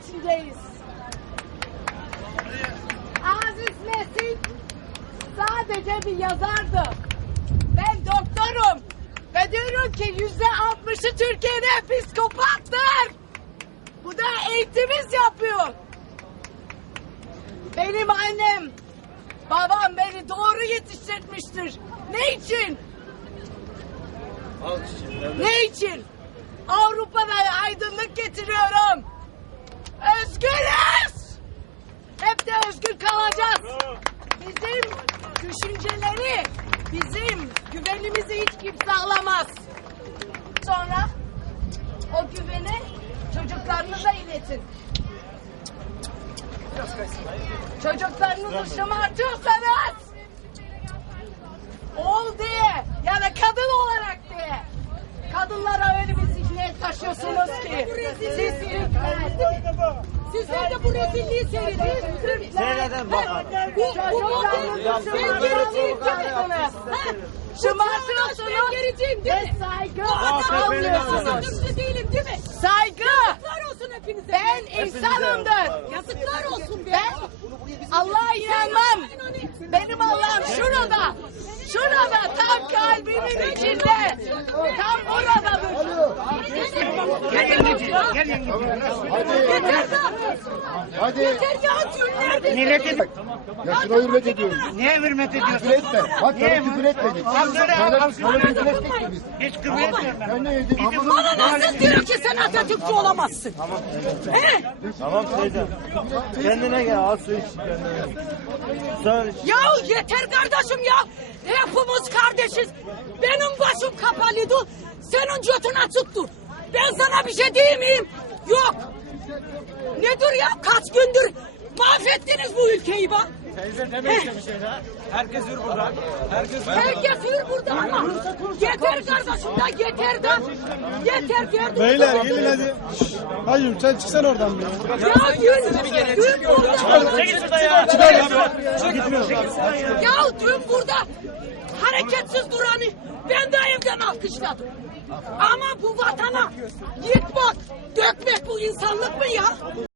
içindeyiz. Aziz Nesin sadece bir yazardı. Ben doktorum. Ve diyorum ki yüzde altmışı Türkiye'de psikopattır. Bu da eğitimiz yapıyor. Benim annem, babam beni doğru yetiştirmiştir. Ne için? Ne için? Bizim güvenimizi hiç kimse alamaz. Sonra o güveni çocuklarınıza iletin. Çocuklarınızı şımartıyorsanız oğul diye ya da kadın olarak diye kadınlara öyle bir zihniyet taşıyorsunuz ki siz Sizler de bu rezilliği seyredin. Seyredin bakalım. Bu, bu model ben gericiyim değil mi? Şımartıyorsunuz Ben gericiyim değil ve mi? saygı Bu adam almıyorsunuz. almıyorsunuz. değilim değil mi? Saygı Yazıklar olsun hepinize. ben insanımdır. Yazıklar olsun be. Ben Allah'a inanmam. Benim Allah'ım şurada. Şurada tam kalbimin içinde. Tam. Hadi. Yeter ya günlerde. Milleti Ya şuna hürmet ediyoruz. niye hürmet Küfür ediyorsun? etme. Bak sana küfür etmedik. Sana, sana küfür etmedik biz. Hiç küfür etmiyorum ben. Bana nasıl diyor ki sen Atatürkçü olamazsın? He? Tamam teyze. Kendine gel al su iç. Ya yeter kardeşim ya. Hepimiz kardeşiz. Benim başım kapalıydı. Senin götün açıktı. Ben sana bir şey diyeyim miyim? Yok. Nedir ya kaç gündür mahvettiniz bu ülkeyi bak. Teyze deme işte bir şey daha. Herkes hür burada. Herkes hür. Herkes hür burada ama. Yeter kardeşim da yeter de. Yeter derdim. Beyler gelin hadi. Hayır sen çıksan oradan bir. Ya dün, dün burada. Ya. Çıkar ya. Ya dün burada hareketsiz duranı ben de evden alkışladım. Ama bu vatana yıkmak, dökmek bu insanlık mı ya?